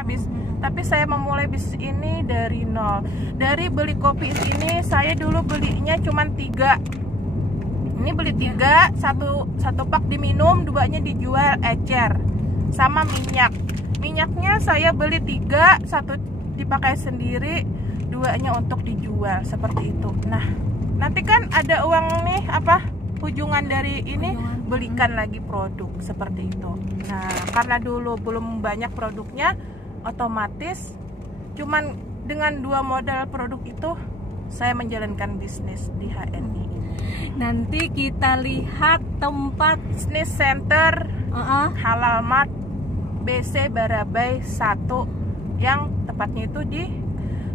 habis. Tapi saya memulai bisnis ini dari nol. Dari beli kopi ini saya dulu belinya cuma 3. Ini beli 3, satu pak diminum, 2-nya dijual ecer. Sama minyak. Minyaknya saya beli 3, 1 dipakai sendiri, 2-nya untuk dijual, seperti itu. Nah, nanti kan ada uang nih ujungan dari ini, belikan lagi produk seperti itu. Nah, karena dulu belum banyak produknya, otomatis cuman dengan 2 modal produk itu saya menjalankan bisnis di HNI. Nanti kita lihat tempat Business Center Halal Mart BC Barabai 1 yang tepatnya itu di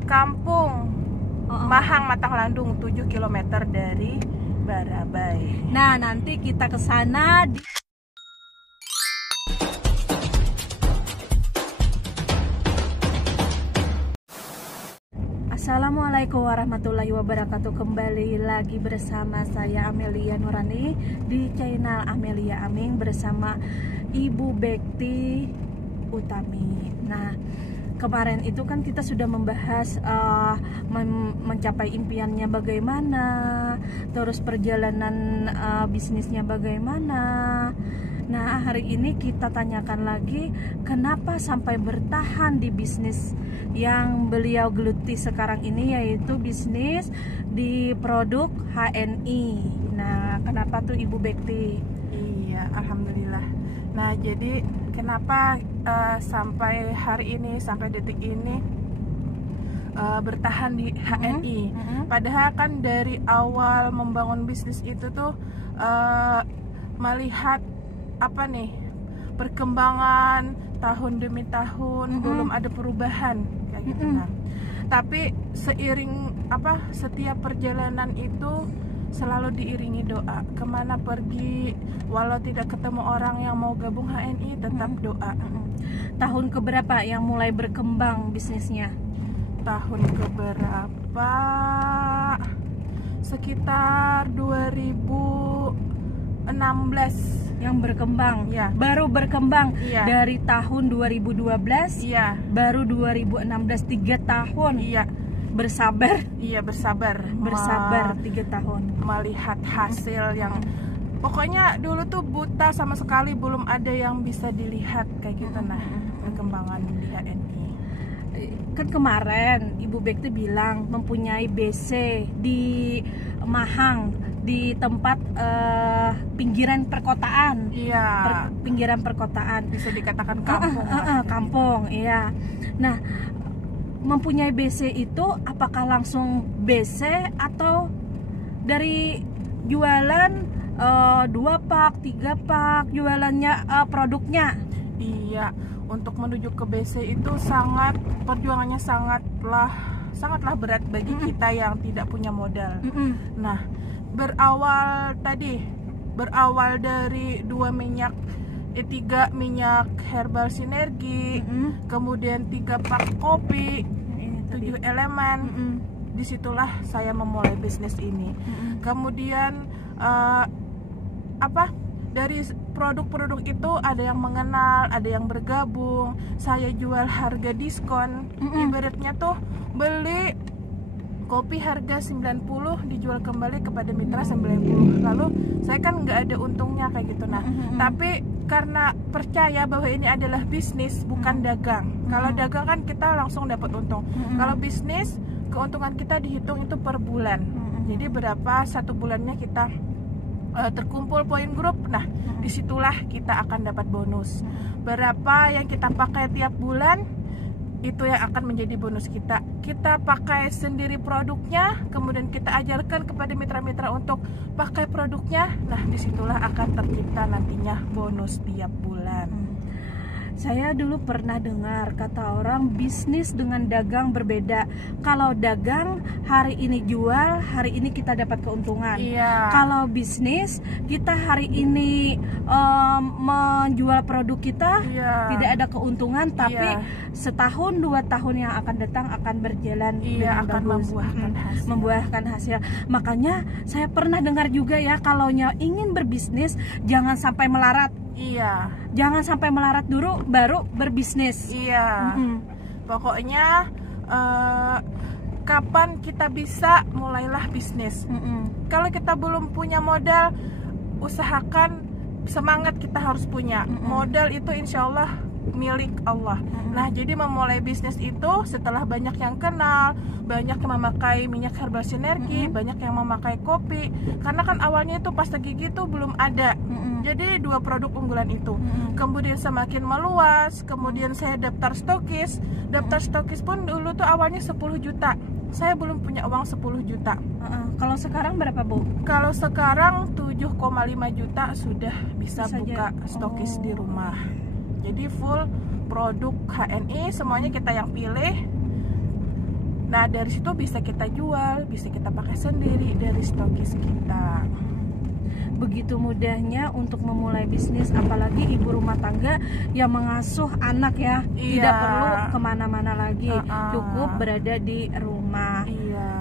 Kampung Mahang Matang Landung, 7 km dari Barabai. Nah, nanti kita ke sana. Assalamualaikum warahmatullahi wabarakatuh. Kembali lagi bersama saya Amelia Nurani di channel Amelia Aming bersama Ibu Bekti Utami. Nah, kemarin itu kan kita sudah membahas mencapai impiannya bagaimana, terus perjalanan bisnisnya bagaimana. Nah, hari ini kita tanyakan lagi kenapa sampai bertahan di bisnis yang beliau geluti sekarang ini, yaitu bisnis di produk HNI. Nah, kenapa tuh Ibu Bekti? Iya, alhamdulillah. Nah, jadi kenapa sampai hari ini, sampai detik ini bertahan di HNI? Padahal kan dari awal membangun bisnis itu tuh melihat perkembangan tahun demi tahun, belum ada perubahan kayak gitu. Nah, tapi setiap perjalanan itu selalu diiringi doa. Kemana pergi, walau tidak ketemu orang yang mau gabung HNI, tetap doa. Tahun keberapa yang mulai berkembang bisnisnya? Tahun keberapa? Sekitar 2016 yang berkembang. Ya. Baru berkembang. Ya. Dari tahun 2012. Iya. Baru 2016, 3 tahun. Iya. Bersabar. Iya, bersabar 3 tahun melihat hasil yang pokoknya dulu tuh buta sama sekali, belum ada yang bisa dilihat kayak gitu. Nah, perkembangan di HNI. Kan kemarin Ibu Bekti bilang mempunyai BC di Mahang, di tempat pinggiran perkotaan. Iya. Pinggiran perkotaan. Bisa dikatakan kampung. Kampung, iya. Nah, mempunyai BC itu apakah langsung BC atau dari jualan 2 pak, 3 pak, jualannya produknya? Iya, untuk menuju ke BC itu perjuangannya sangatlah berat bagi kita yang tidak punya modal. Nah, berawal dari 3 minyak herbal sinergi, kemudian 3 pak kopi, 7 elemen. Disitulah saya memulai bisnis ini. Kemudian dari produk-produk itu ada yang mengenal, ada yang bergabung. Saya jual harga diskon. Ibaratnya tuh beli kopi harga 90 dijual kembali kepada mitra 90. Lalu saya kan nggak ada untungnya kayak gitu. Nah, tapi karena percaya bahwa ini adalah bisnis, bukan dagang. Kalau dagang kan kita langsung dapat untung. Kalau bisnis, keuntungan kita dihitung itu per bulan. Jadi berapa satu bulannya kita terkumpul poin grup. Nah, disitulah kita akan dapat bonus. Berapa yang kita pakai tiap bulan, itu yang akan menjadi bonus kita. Kita pakai sendiri produknya, kemudian kita ajarkan kepada mitra-mitra untuk pakai produknya. Nah, disitulah akan tercipta nantinya bonus tiap bulan. Saya dulu pernah dengar kata orang bisnis dengan dagang berbeda. Kalau dagang hari ini jual, hari ini kita dapat keuntungan. Iya. Kalau bisnis kita hari ini menjual produk kita, tidak ada keuntungan, tapi setahun 2 tahun yang akan datang akan berjalan dengan akan bagus, membuahkan hasil. Makanya saya pernah dengar juga ya, kalau ingin berbisnis jangan sampai melarat. Iya. Jangan sampai melarat dulu baru berbisnis. Iya. Pokoknya kapan kita bisa, mulailah bisnis. Kalau kita belum punya modal, usahakan, semangat kita harus punya. Modal itu insya Allah milik Allah. Nah, jadi memulai bisnis itu setelah banyak yang kenal, banyak yang memakai minyak herbal sinergi, banyak yang memakai kopi. Karena kan awalnya itu pasta gigi itu belum ada. Jadi 2 produk unggulan itu. Kemudian semakin meluas, kemudian saya daftar stokis. Daftar stokis pun dulu tuh awalnya 10 juta. Saya belum punya uang 10 juta. Kalau sekarang berapa, Bu? Kalau sekarang 7,5 juta sudah bisa buka stokis di rumah. Jadi full produk HNI, semuanya kita yang pilih. Nah, dari situ bisa kita jual, bisa kita pakai sendiri dari stokis kita. Begitu mudahnya untuk memulai bisnis, apalagi ibu rumah tangga yang mengasuh anak ya. Tidak perlu kemana-mana lagi, cukup berada di rumah. Iya.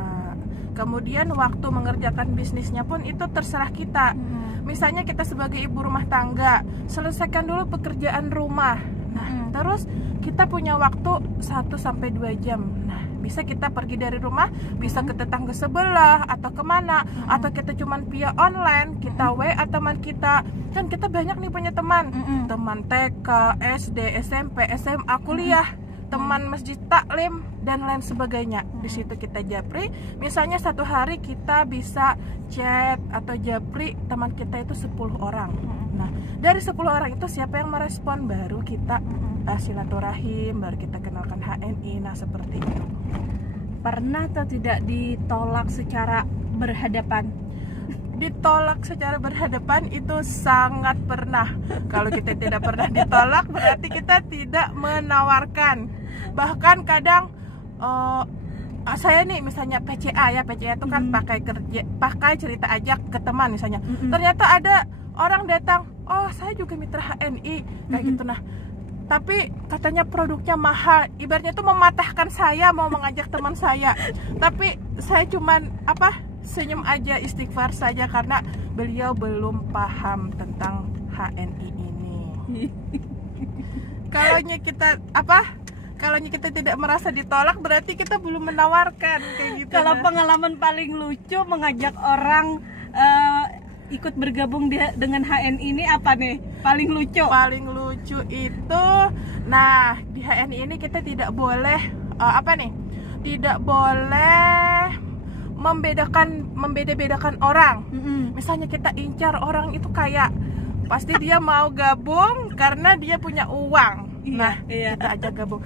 Kemudian waktu mengerjakan bisnisnya pun itu terserah kita. Misalnya kita sebagai ibu rumah tangga, selesaikan dulu pekerjaan rumah. Nah, terus kita punya waktu 1-2 jam. Nah, bisa kita pergi dari rumah, bisa ke tetangga sebelah atau kemana, atau kita cuman via online, kita WA teman kita. Kan kita banyak nih punya teman, teman TK, SD, SMP, SMA, kuliah, teman masjid taklim dan lain sebagainya. Di situ kita japri. Misalnya satu hari kita bisa chat atau japri teman kita itu 10 orang. Nah, dari 10 orang itu siapa yang merespon, baru kita silaturahim, baru kita kenalkan HNI. Nah, seperti itu. Pernah atau tidak ditolak secara berhadapan? Ditolak secara berhadapan itu sangat pernah. Kalau kita tidak pernah ditolak, berarti kita tidak menawarkan. Bahkan kadang saya nih misalnya PCA ya, PCA itu kan pakai cerita aja ke teman misalnya. Ternyata ada orang datang, oh saya juga mitra HNI kayak gitu. Nah, tapi katanya produknya mahal, ibaratnya itu mematahkan saya, mau mengajak teman saya. Tapi saya cuman senyum aja, istighfar saja, karena beliau belum paham tentang HNI ini. Kalau kita tidak merasa ditolak, berarti kita belum menawarkan kayak gitu. Kalau pengalaman paling lucu mengajak orang ikut bergabung dengan HNI ini apa nih? Paling lucu? Paling lucu itu, nah di HNI ini kita tidak boleh tidak boleh membeda-bedakan orang. Misalnya kita incar orang itu kaya, pasti dia mau gabung karena dia punya uang. Nah, kita ajak gabung.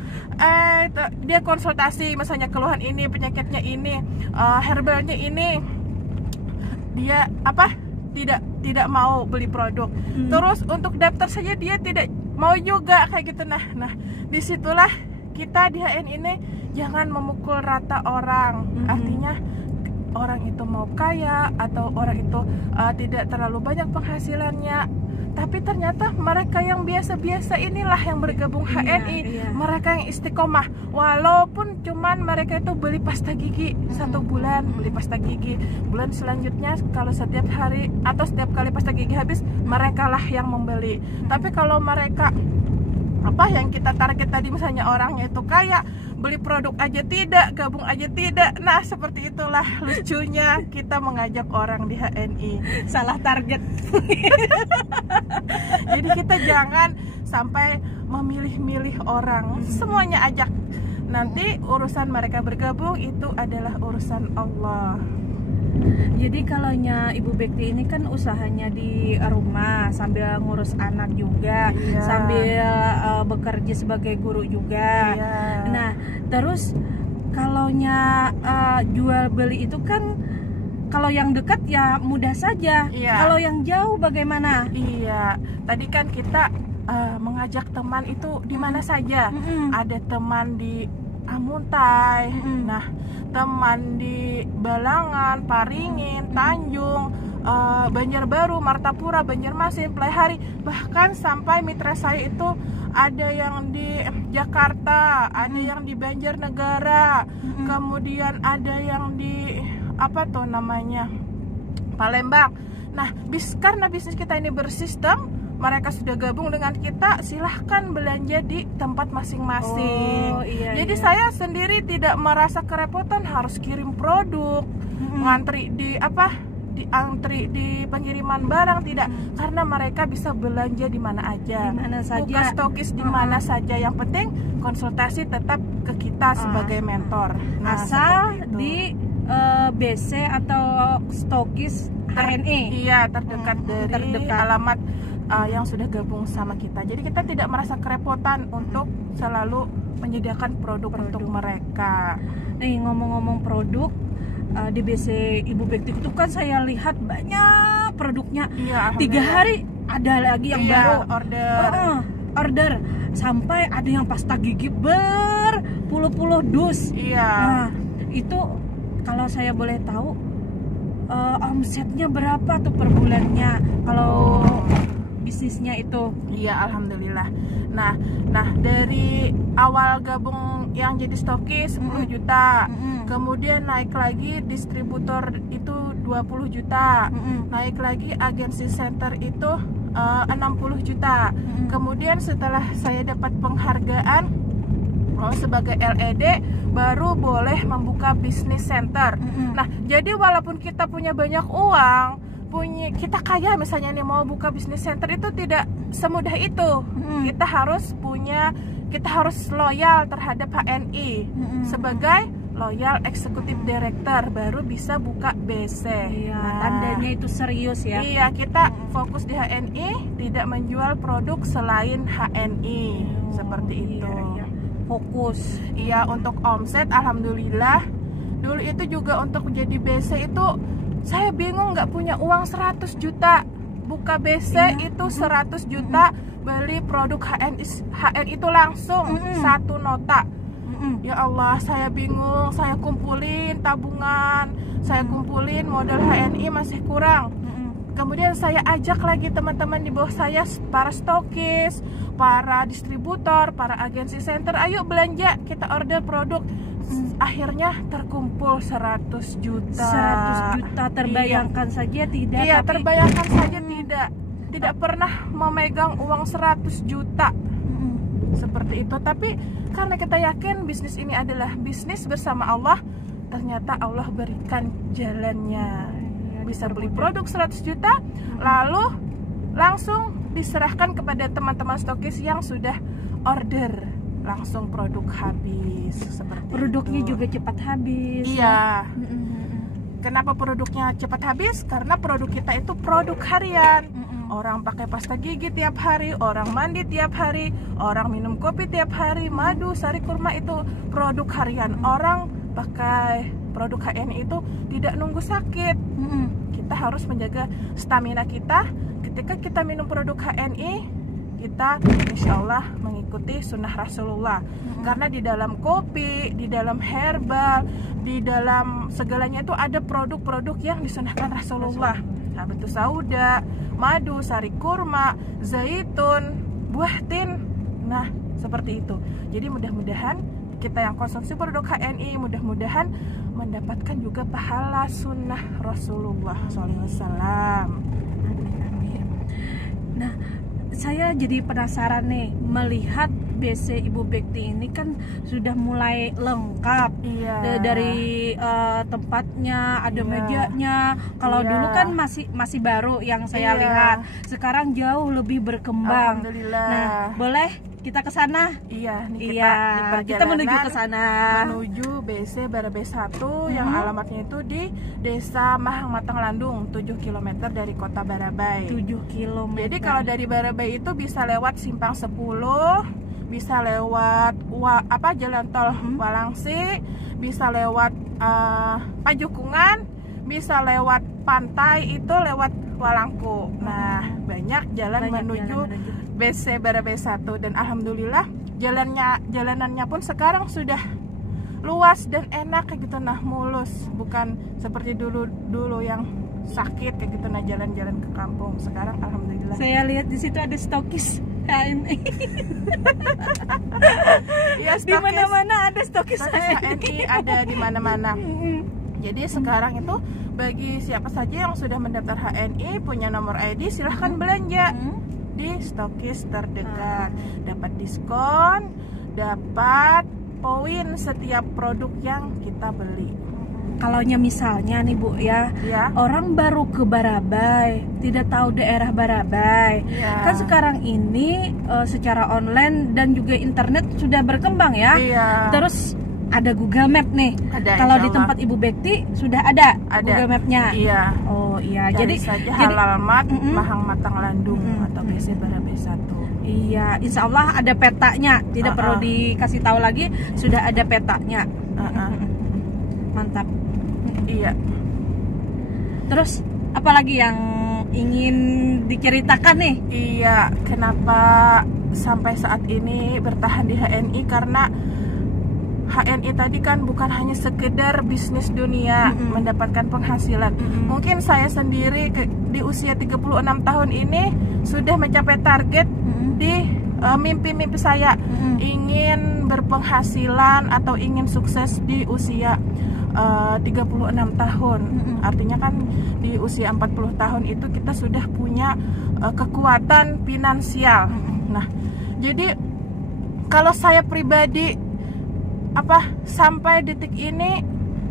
Dia konsultasi, misalnya keluhan ini, penyakitnya ini, herbalnya ini, dia tidak mau beli produk. Terus untuk daftar saja dia tidak mau juga kayak gitu. Nah, disitulah kita di HNI ini jangan memukul rata orang. Artinya orang itu mau kaya atau orang itu tidak terlalu banyak penghasilannya, tapi ternyata mereka yang biasa-biasa inilah yang bergabung HNI. Mereka yang istiqomah, walaupun cuman mereka itu beli pasta gigi 1 bulan, beli pasta gigi, bulan selanjutnya kalau setiap hari atau setiap kali pasta gigi habis, mereka lah yang membeli. Tapi kalau mereka yang kita target tadi, misalnya orangnya itu kaya, beli produk aja tidak, gabung aja tidak. Nah, seperti itulah lucunya kita mengajak orang di HNI. Salah target. Jadi kita jangan sampai memilih-milih orang, semuanya ajak. Nanti urusan mereka bergabung itu adalah urusan Allah. Jadi kalaunya Ibu Bekti ini kan usahanya di rumah sambil ngurus anak juga, sambil bekerja sebagai guru juga. Nah, terus kalaunya jual beli itu kan, kalau yang dekat ya mudah saja. Kalau yang jauh bagaimana? Tadi kan kita mengajak teman itu di mana saja. Ada teman di Amuntai, nah teman di Balangan, Paringin, Tanjung, Banjarbaru, Martapura, Banjarmasin, Playhari, bahkan sampai mitra saya itu ada yang di Jakarta, ada yang di Banjarnegara, kemudian ada yang di Palembang. Nah, karena bisnis kita ini bersistem, mereka sudah gabung dengan kita, silahkan belanja di tempat masing-masing. Jadi saya sendiri tidak merasa kerepotan harus kirim produk, ngantri di antri di pengiriman barang, tidak, karena mereka bisa belanja di mana aja, buka stokis di mana saja. Yang penting konsultasi tetap ke kita sebagai mentor. Nah, asal di BC atau stokis HNE. Iya, terdekat dari alamat yang sudah gabung sama kita. Jadi kita tidak merasa kerepotan untuk selalu menyediakan produk untuk mereka. Nih, ngomong-ngomong produk, di BC Ibu Bekti itu kan saya lihat banyak produknya. Iya, 3 hari ada lagi yang baru order sampai ada yang pasta gigi berpuluh-puluh dus. Iya. Nah, itu kalau saya boleh tahu omsetnya berapa tuh per bulannya kalau bisnisnya itu? Iya, alhamdulillah. Nah dari awal gabung yang jadi stokis 10 juta, kemudian naik lagi distributor itu 20 juta, naik lagi agensi center itu 60 juta. Kemudian setelah saya dapat penghargaan sebagai LED, baru boleh membuka bisnis center. Nah, jadi walaupun kita punya banyak uang, kita kaya misalnya nih, mau buka bisnis center itu tidak semudah itu. Kita harus loyal terhadap HNI sebagai loyal executive director, baru bisa buka BC. Nah, tandanya itu serius ya. Iya, kita fokus di HNI, tidak menjual produk selain HNI. Seperti itu. Fokus. Iya, untuk omset alhamdulillah. Dulu itu juga untuk menjadi BC itu saya bingung, nggak punya uang 100 juta. Buka BC itu 100 juta, beli produk HNI itu langsung satu nota. Ya Allah, saya bingung, saya kumpulin tabungan, saya kumpulin modal HNI masih kurang. Kemudian saya ajak lagi teman-teman di bawah saya, para stokis, para distributor, para agensi center, ayo belanja, kita order produk. Akhirnya terkumpul 100 juta. 100 juta terbayangkan saja tidak? Iya, terbayangkan saja tidak pernah memegang uang 100 juta. Seperti itu. Tapi karena kita yakin bisnis ini adalah bisnis bersama Allah, ternyata Allah berikan jalannya. Bisa beli produk 100 juta, lalu langsung diserahkan kepada teman-teman stokis yang sudah order, langsung produk habis. Seperti produknya itu. Juga cepat habis. Iya. Kenapa produknya cepat habis? Karena produk kita itu produk harian. Orang pakai pasta gigi tiap hari, orang mandi tiap hari, orang minum kopi tiap hari, madu, sari kurma itu produk harian. Orang pakai produk HNI itu tidak nunggu sakit. Kita harus menjaga stamina kita. Ketika kita minum produk HNI, kita insya Allah mengikuti sunnah Rasulullah. Karena di dalam kopi, di dalam herbal, di dalam segalanya itu ada produk-produk yang disunahkan Rasulullah. Habatus sauda, madu, sari kurma, zaitun, buah tin. Nah, seperti itu. Jadi mudah-mudahan kita yang konsumsi produk HNI, mudah-mudahan mendapatkan juga pahala sunnah Rasulullah SAW. Amin. Nah, saya jadi penasaran nih, melihat BC Ibu Bekti ini kan sudah mulai lengkap. Dari tempatnya, ada mejanya. Kalau dulu kan masih baru yang saya lihat. Sekarang jauh lebih berkembang. Alhamdulillah. Nah, boleh kita ke sana? Iya, kita menuju ke sana. Menuju BC Barabai 1 yang alamatnya itu di Desa Mahang Matang Landung, 7 km dari kota Barabai. 7 km. Jadi kalau dari Barabai itu bisa lewat Simpang 10, bisa lewat Jalan Tol Walangsi, bisa lewat Pajukungan, bisa lewat pantai itu lewat Walangku. Nah, banyak jalan menuju BC Barabai 1 dan alhamdulillah jalanannya pun sekarang sudah luas dan enak kayak gitu, nah mulus, bukan seperti dulu yang sakit kayak gitu, nah jalan-jalan ke kampung. Sekarang alhamdulillah. Saya lihat di situ ada stokis HNI. Ya, di mana-mana ada stokis HNI, ada di mana-mana. Jadi sekarang itu bagi siapa saja yang sudah mendaftar HNI, punya nomor ID, silahkan belanja. di stokis terdekat, dapat diskon, dapat poin setiap produk yang kita beli. Kalau misalnya nih Bu ya, orang baru ke Barabai, tidak tahu daerah Barabai, kan sekarang ini secara online dan juga internet sudah berkembang ya. Terus ada Google Map nih. Kalau di tempat Ibu Bekti sudah ada Google Map-nya. Oh iya. Jadi Halal Mat, Mahang Matang Landung atau BC Barabai 1. Iya, insya Allah ada petanya. Tidak perlu dikasih tahu lagi, sudah ada petanya. Mantap. Iya. Terus apalagi yang ingin diceritakan nih? Iya, kenapa sampai saat ini bertahan di HNI? Karena HNI tadi kan bukan hanya sekedar bisnis dunia, mendapatkan penghasilan. Mungkin saya sendiri di usia 36 tahun ini sudah mencapai target di mimpi-mimpi saya, ingin berpenghasilan atau ingin sukses di usia 36 tahun. Artinya kan di usia 40 tahun itu kita sudah punya kekuatan finansial. Nah, jadi kalau saya pribadi sampai detik ini,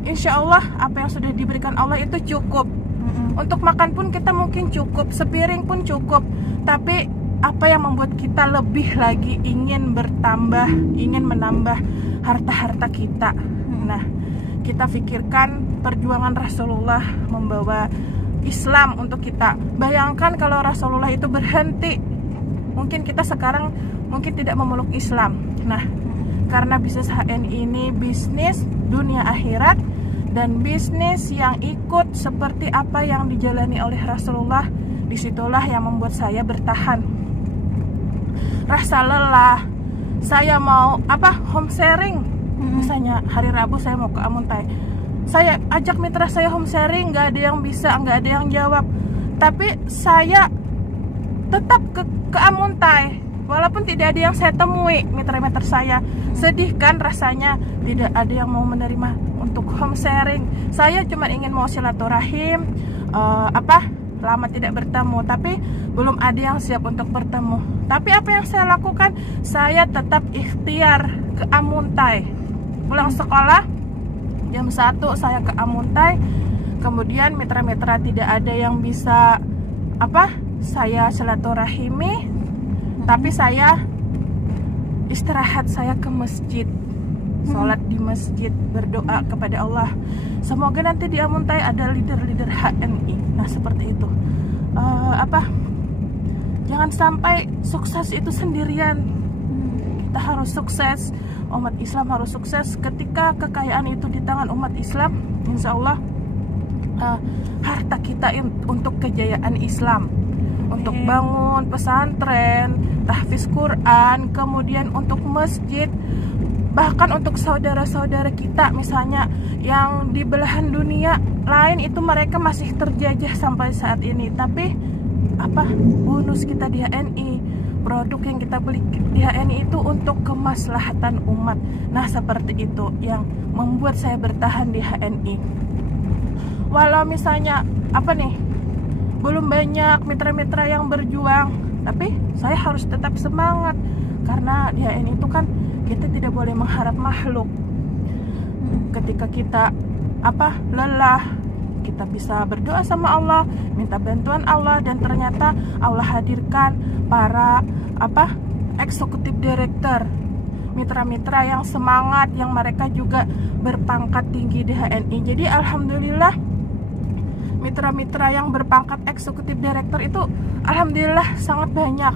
insya Allah apa yang sudah diberikan Allah itu cukup. Untuk makan pun kita mungkin cukup, sepiring pun cukup. Tapi apa yang membuat kita lebih lagi ingin bertambah, ingin menambah harta-harta kita. Nah, kita pikirkan perjuangan Rasulullah membawa Islam untuk kita. Bayangkan kalau Rasulullah itu berhenti, mungkin kita sekarang mungkin tidak memeluk Islam. Nah, karena bisnis HNI ini bisnis dunia akhirat dan bisnis yang ikut seperti apa yang dijalani oleh Rasulullah, disitulah yang membuat saya bertahan. Rasa lelah, saya mau home sharing. Misalnya hari Rabu saya mau ke Amuntai, saya ajak mitra saya home sharing, nggak ada yang bisa, nggak ada yang jawab. Tapi saya tetap ke Amuntai, walaupun tidak ada yang saya temui mitra-mitra saya. Sedih kan rasanya, tidak ada yang mau menerima untuk home sharing. Saya cuma ingin mau silaturahim, lama tidak bertemu, tapi belum ada yang siap untuk bertemu. Tapi apa yang saya lakukan? Saya tetap ikhtiar ke Amuntai. Pulang sekolah jam 1 saya ke Amuntai. Kemudian mitra-mitra tidak ada yang bisa saya silaturahimi, tapi saya istirahat, saya ke masjid, sholat di masjid, berdoa kepada Allah. Semoga nanti di Amuntai ada leader-leader HNI. Nah, seperti itu. Jangan sampai sukses itu sendirian. Kita harus sukses, umat Islam harus sukses. Ketika kekayaan itu di tangan umat Islam, insya Allah harta kita untuk kejayaan Islam, untuk bangun pesantren, tahfiz Quran, kemudian untuk masjid, bahkan untuk saudara-saudara kita misalnya yang di belahan dunia lain itu mereka masih terjajah sampai saat ini. Tapi bonus kita di HNI, produk yang kita beli di HNI itu untuk kemaslahatan umat. Nah, seperti itu yang membuat saya bertahan di HNI. Walau misalnya belum banyak mitra-mitra yang berjuang, tapi saya harus tetap semangat. Karena di HNI itu kan kita tidak boleh mengharap makhluk. Ketika kita lelah, kita bisa berdoa sama Allah, minta bantuan Allah, dan ternyata Allah hadirkan para eksekutif direktur, mitra-mitra yang semangat, yang mereka juga berpangkat tinggi di HNI. Jadi alhamdulillah mitra-mitra yang berpangkat eksekutif direktur itu alhamdulillah sangat banyak,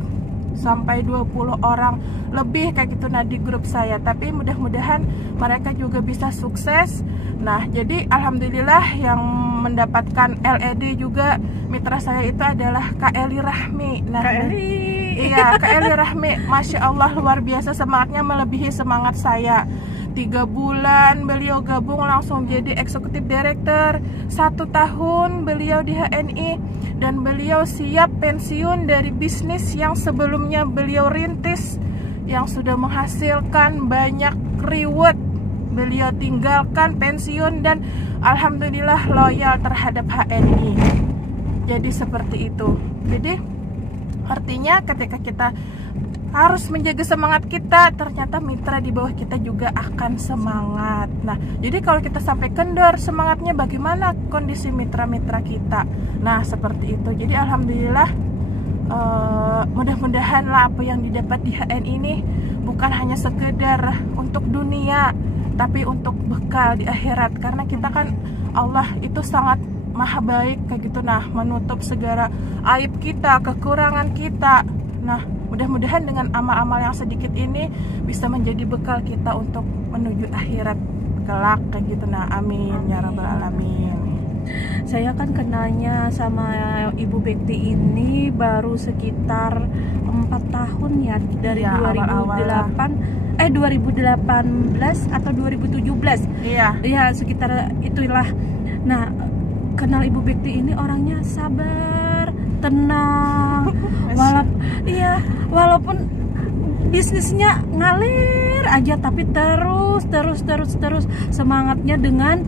sampai 20 orang lebih kayak gitu di grup saya. Tapi mudah-mudahan mereka juga bisa sukses. Nah, jadi alhamdulillah yang mendapatkan LED juga mitra saya itu adalah Kak Eli Rahmi. Nah, iya, Kak Eli Rahmi, Masya Allah luar biasa semangatnya, melebihi semangat saya. 3 bulan beliau gabung langsung jadi eksekutif direktur. 1 tahun beliau di HNI, dan beliau siap pensiun dari bisnis yang sebelumnya beliau rintis, yang sudah menghasilkan banyak reward. Beliau tinggalkan, pensiun, dan alhamdulillah loyal terhadap HNI. Jadi seperti itu. Jadi Artinya ketika kita harus menjaga semangat kita, ternyata mitra di bawah kita juga akan semangat. Nah, jadi kalau kita sampai kendor semangatnya, bagaimana kondisi mitra-mitra kita? Nah, seperti itu. Jadi alhamdulillah, mudah-mudahan lah apa yang didapat di HN ini bukan hanya sekedar untuk dunia, tapi untuk bekal di akhirat. Karena kita kan, Allah itu sangat maha baik kayak gitu. Nah, menutup segala aib kita, kekurangan kita. Nah, mudah-mudahan dengan amal-amal yang sedikit ini bisa menjadi bekal kita untuk menuju akhirat kelak kayak gitu. Nah, amin ya rabbal alamin. Saya kan kenalnya sama Ibu Bekti ini baru sekitar 4 tahun ya, dari Iya, 2018 atau 2017. Iya. Ya, sekitar itulah. Nah, kenal Ibu Bekti ini orangnya sabar, tenang. Walaupun bisnisnya ngalir aja, tapi terus semangatnya dengan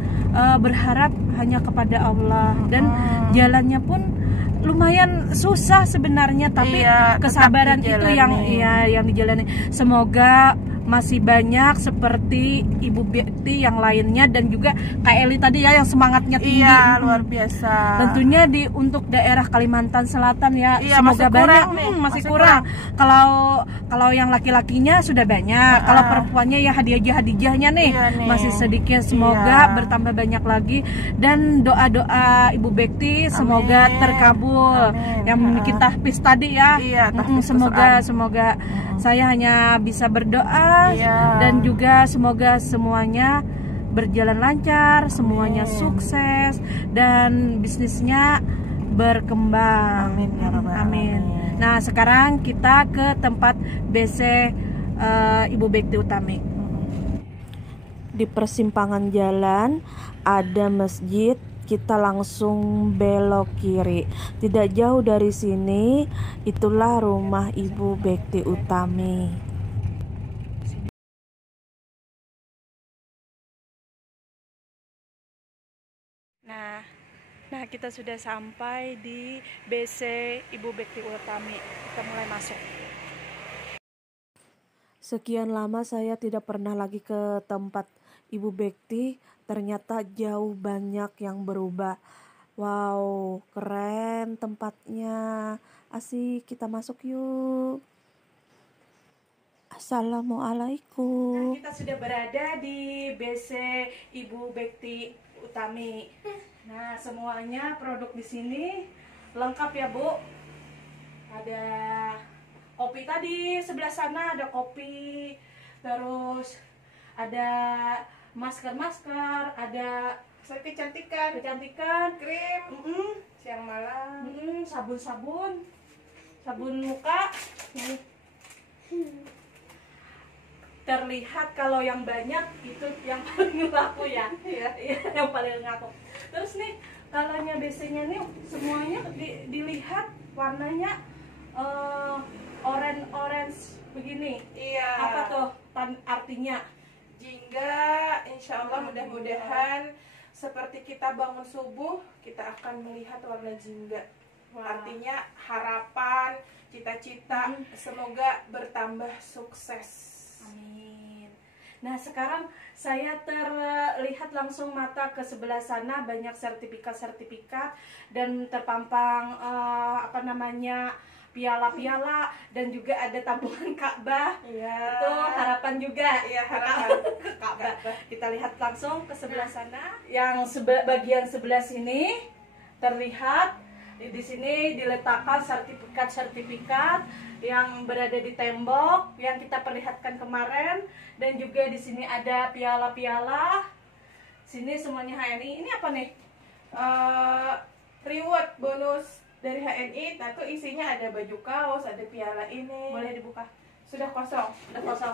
berharap hanya kepada Allah. Dan jalannya pun lumayan susah sebenarnya, tapi kesabaran itu yang dijalani. Semoga masih banyak seperti Ibu Bekti yang lainnya, dan juga Kak Eli tadi ya yang semangatnya tinggi. Iya, luar biasa. Tentunya untuk daerah Kalimantan Selatan ya, semoga masih kurang. Kalau yang laki-lakinya sudah banyak, kalau perempuannya ya hadiahnya nih, masih sedikit. Semoga bertambah banyak lagi, dan doa-doa Ibu Bekti semoga terkabul. Yang bikin tahfiz tadi ya, semoga saya hanya bisa berdoa, dan juga semoga semuanya berjalan lancar, semuanya sukses, dan bisnisnya berkembang. Amin. Nah, sekarang kita ke tempat BC Ibu Bekti Utami. Di persimpangan jalan ada masjid, kita langsung belok kiri. Tidak jauh dari sini, itulah rumah Ibu Bekti Utami. Nah, kita sudah sampai di BC Ibu Bekti Utami. Kita mulai masuk. Sekian lama saya tidak pernah lagi ke tempat Ibu Bekti. Ternyata jauh banyak yang berubah. Wow, keren tempatnya. Asik, kita masuk yuk. Assalamualaikum. Nah, kita sudah berada di BC Ibu Bekti Utami. Nah, semuanya produk di sini lengkap ya, Bu. Ada kopi tadi, sebelah sana ada kopi. Terus ada masker, ada kecantikan, krim, siang malam, sabun muka. Terlihat kalau yang banyak itu yang paling laku ya. Yang paling laku. Terus nih, kalanya BC-nya nih semuanya dilihat warnanya orange begini. Iya. Apa tuh artinya? Jingga, insya Allah mudah-mudahan seperti kita bangun subuh, kita akan melihat warna jingga. Artinya harapan, cita-cita, semoga bertambah sukses. Amin. Nah, sekarang saya terlihat langsung mata ke sebelah sana, banyak sertifikat dan terpampang piala-piala, dan juga ada tabungan Ka'bah. Itu harapan juga. Harapan Ka'bah. Kita lihat langsung ke sebelah sana. Yang bagian sebelah sini terlihat di sini diletakkan sertifikat yang berada di tembok yang kita perlihatkan kemarin, dan juga di sini ada piala-piala. Sini semuanya HNI. Ini apa nih? Reward bonus dari HNI. Nah, tuh isinya ada baju kaos, ada piala ini. Boleh dibuka? Sudah kosong,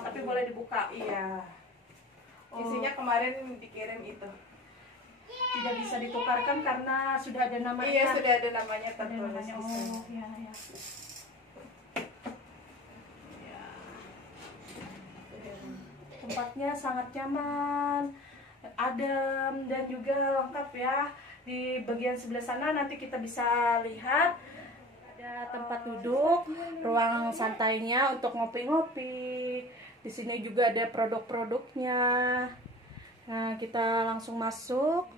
tapi boleh dibuka. Iya. Isinya kemarin dikirim itu. Tidak bisa ditukarkan karena sudah ada namanya. Iya, sudah ada namanya tertulis. Tempatnya sangat nyaman, adem, dan juga lengkap ya. Di bagian sebelah sana nanti kita bisa lihat Ada tempat duduk, ruang santainya untuk ngopi-ngopi. Di sini juga ada produk-produknya. Nah, kita langsung masuk.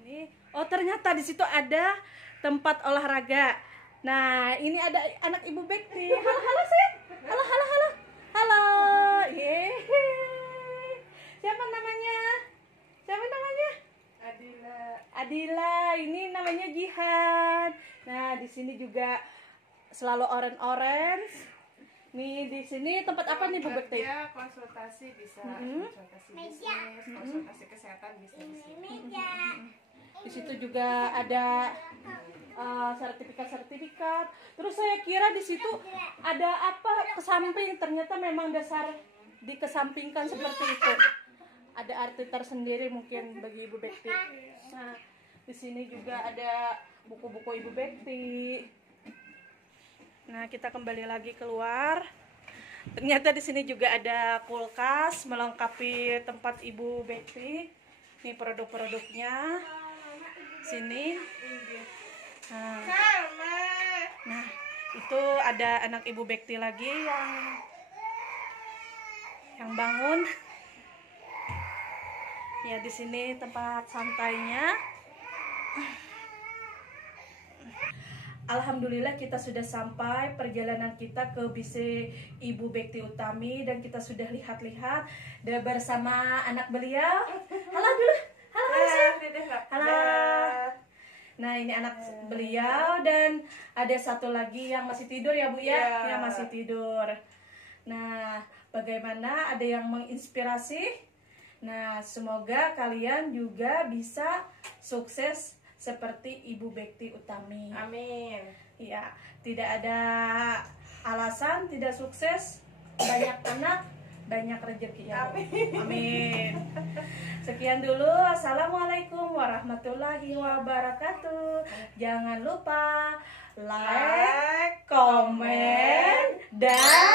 Oh, ternyata di situ ada tempat olahraga. Nah, ini ada anak Ibu Bekti. Halo, halo, sayang. Halo, halo, halo. Halo. Yeay. Siapa namanya? Siapa namanya? Adila. Ini namanya Jihan. Nah, di sini juga selalu orange. Nih, di sini tempat apa nih Bu Bekti? Ya, konsultasi bisa, konsultasi bisnis, konsultasi kesehatan bisa di sini. Di situ juga ada sertifikat. Terus saya kira di situ ada apa ke samping, ternyata memang dasar dikesampingkan seperti itu. Ada arti tersendiri mungkin bagi Ibu Bekti. Nah, di sini juga ada buku-buku Ibu Bekti. Nah, kita kembali lagi keluar. Ternyata di sini juga ada kulkas melengkapi tempat Ibu Bekti. Nih produk-produknya. Sini. Nah, itu ada anak Ibu Bekti lagi yang bangun. Ya, di sini tempat santainya. Alhamdulillah kita sudah sampai perjalanan kita ke Bise Ibu Bekti Utami dan kita sudah lihat-lihat bersama anak beliau. Halo dulu. Halo. Nah, ini anak beliau dan ada satu lagi yang masih tidur ya Bu ya, yang masih tidur. Nah, bagaimana, ada yang menginspirasi? Nah, semoga kalian juga bisa sukses seperti Ibu Bekti Utami. Amin. Iya, tidak ada alasan tidak sukses. Banyak anak, banyak rezeki ya. Amin. Sekian dulu. Assalamualaikum warahmatullahi wabarakatuh. Jangan lupa like, komen, dan